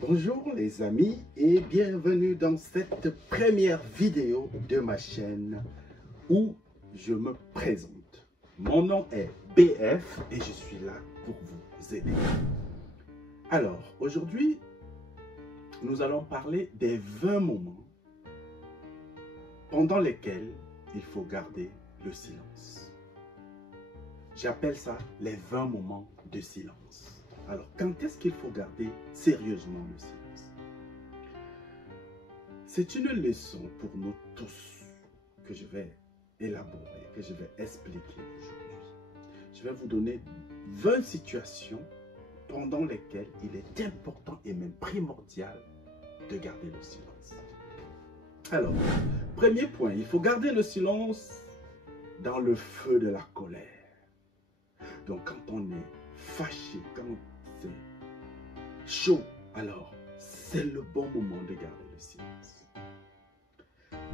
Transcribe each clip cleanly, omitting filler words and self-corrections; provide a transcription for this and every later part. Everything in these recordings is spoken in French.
Bonjour les amis et bienvenue dans cette première vidéo de ma chaîne où je me présente. Mon nom est BF et je suis là pour vous aider. Alors aujourd'hui, nous allons parler des 20 moments pendant lesquels il faut garder le silence. J'appelle ça les 20 moments de silence. Alors, quand est-ce qu'il faut garder sérieusement le silence? C'est une leçon pour nous tous que je vais élaborer, que je vais expliquer aujourd'hui. Je vais vous donner 20 situations pendant lesquelles il est important et même primordial de garder le silence. Alors, premier point, il faut garder le silence dans le feu de la colère. Donc, quand on est fâché, quand c'est chaud, alors c'est le bon moment de garder le silence.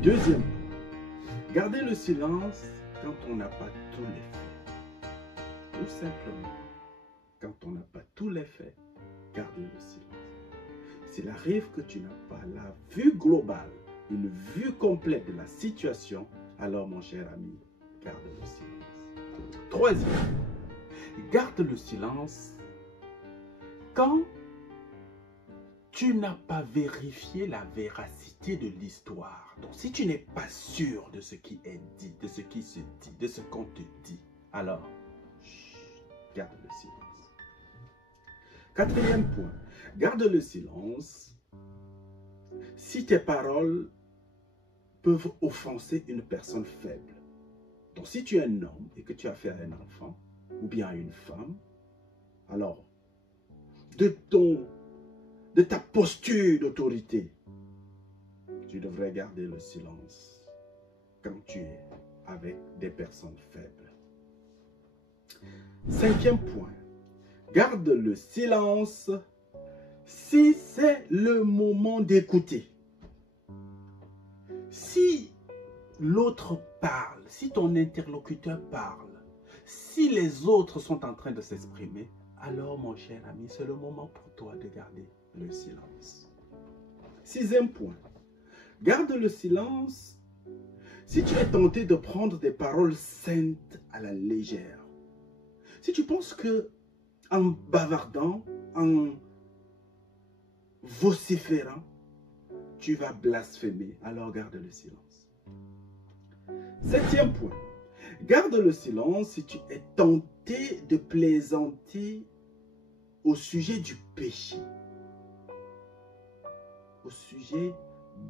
Deuxième point, garder le silence quand on n'a pas tous les faits. Tout simplement, quand on n'a pas tous les faits, garder le silence. S'il arrive que tu n'as pas la vue globale, une vue complète de la situation, alors mon cher ami, garde le silence. Troisième, garde le silence quand tu n'as pas vérifié la véracité de l'histoire. Donc, si tu n'es pas sûr de ce qui est dit, de ce qui se dit, de ce qu'on te dit, alors, garde le silence. Quatrième point, garde le silence si tes paroles peuvent offenser une personne faible. Donc, si tu es un homme et que tu as affaire à un enfant ou bien à une femme, alors, de ta posture d'autorité, tu devrais garder le silence quand tu es avec des personnes faibles. Cinquième point, garde le silence si c'est le moment d'écouter. Si l'autre parle, si ton interlocuteur parle, si les autres sont en train de s'exprimer, alors mon cher ami, c'est le moment pour toi de garder le silence. Sixième point, garde le silence si tu es tenté de prendre des paroles saintes à la légère. Si tu penses que en bavardant, en vociférant, tu vas blasphémer, alors garde le silence. Septième point, garde le silence si tu es tenté de plaisanter au sujet du péché, au sujet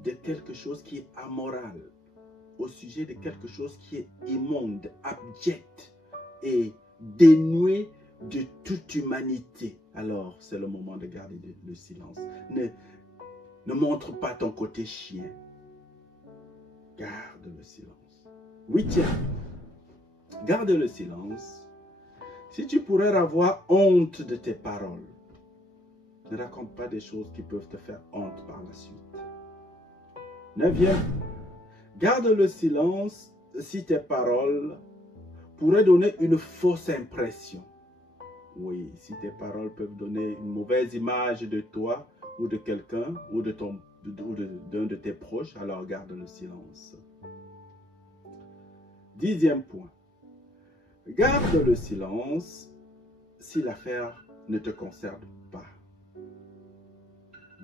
de quelque chose qui est amoral, au sujet de quelque chose qui est immonde, abject et dénué de toute humanité. Alors, c'est le moment de garder le silence. Ne montre pas ton côté chien. Garde le silence. Huitième, garde le silence si tu pourrais avoir honte de tes paroles. Ne raconte pas des choses qui peuvent te faire honte par la suite. Neuvième, garde le silence si tes paroles pourraient donner une fausse impression. Oui, si tes paroles peuvent donner une mauvaise image de toi ou de quelqu'un ou d'un de tes proches, alors garde le silence. Dixième point, garde le silence si l'affaire ne te concerne pas.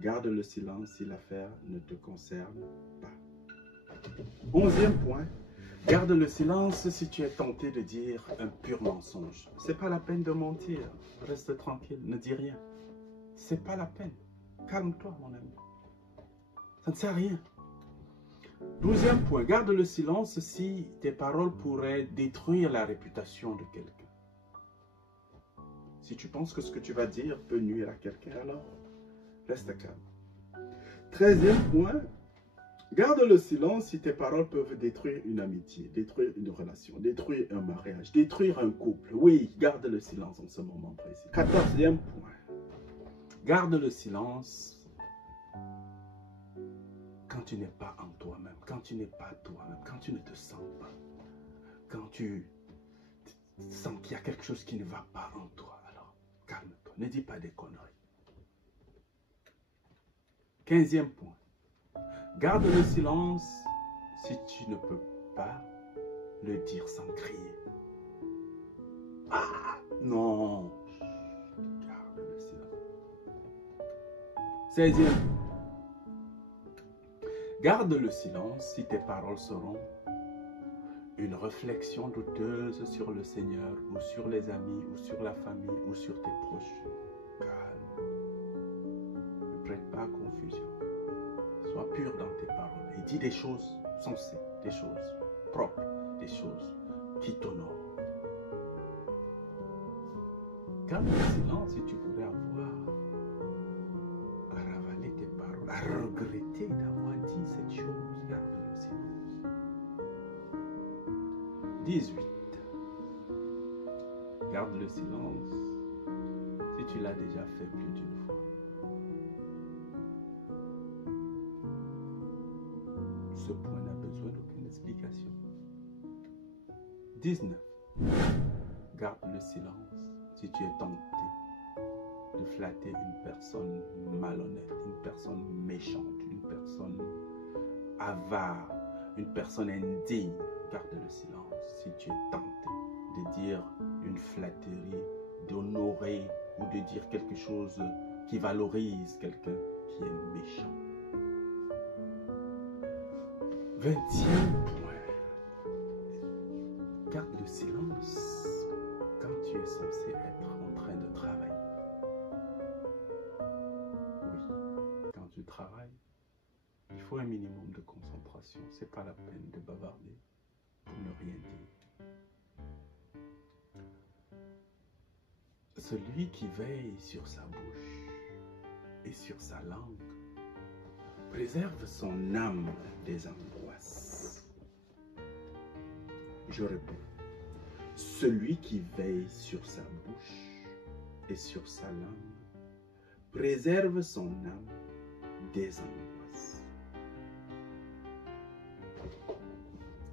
Garde le silence si l'affaire ne te concerne pas. Onzième point, garde le silence si tu es tenté de dire un pur mensonge. C'est pas la peine de mentir. Reste tranquille, ne dis rien. C'est pas la peine. Calme-toi, mon ami. Ça ne sert à rien. Douzième point, garde le silence si tes paroles pourraient détruire la réputation de quelqu'un. Si tu penses que ce que tu vas dire peut nuire à quelqu'un, alors reste calme. 13e point, garde le silence si tes paroles peuvent détruire une amitié, détruire une relation, détruire un mariage, détruire un couple. Oui, garde le silence en ce moment précis. 14e point, garde le silence quand tu n'es pas en toi-même, quand tu n'es pas toi-même, quand tu ne te sens pas, quand tu sens qu'il y a quelque chose qui ne va pas en toi. Alors, calme-toi, ne dis pas des conneries. 15e point. Garde le silence si tu ne peux pas le dire sans crier. Ah, non. Garde le silence. 16e point. Garde le silence si tes paroles seront une réflexion douteuse sur le Seigneur ou sur les amis ou sur la famille ou sur tes proches. Calme. Ne prête pas à confusion. Sois pur dans tes paroles et dis des choses sensées, des choses propres, des choses qui t'honorent. Garde le silence si tu pourrais avoir à ravaler tes paroles, à regretter d'avoir dit cette chose. Garde le silence. 18. Garde le silence si tu l'as déjà fait plus d'une fois. Ce point n'a besoin d'aucune explication. 19. Garde le silence si tu es tenté de flatter une personne malhonnête, une personne méchante, une personne avare, une personne indigne. Garde le silence si tu es tenté de dire une flatterie, d'honorer ou de dire quelque chose qui valorise quelqu'un qui est méchant. 20e point. Garde le silence quand tu es censé être en train de travailler. Oui, quand tu travailles, il faut un minimum de concentration. C'est pas la peine de bavarder pour ne rien dire. Celui qui veille sur sa bouche et sur sa langue préserve son âme des angoisses. Je réponds, celui qui veille sur sa bouche et sur sa langue préserve son âme des angoisses.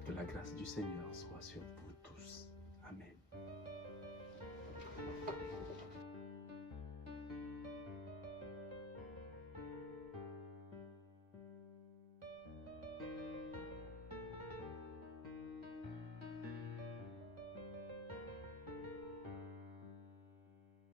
Que la grâce du Seigneur soit sur vous.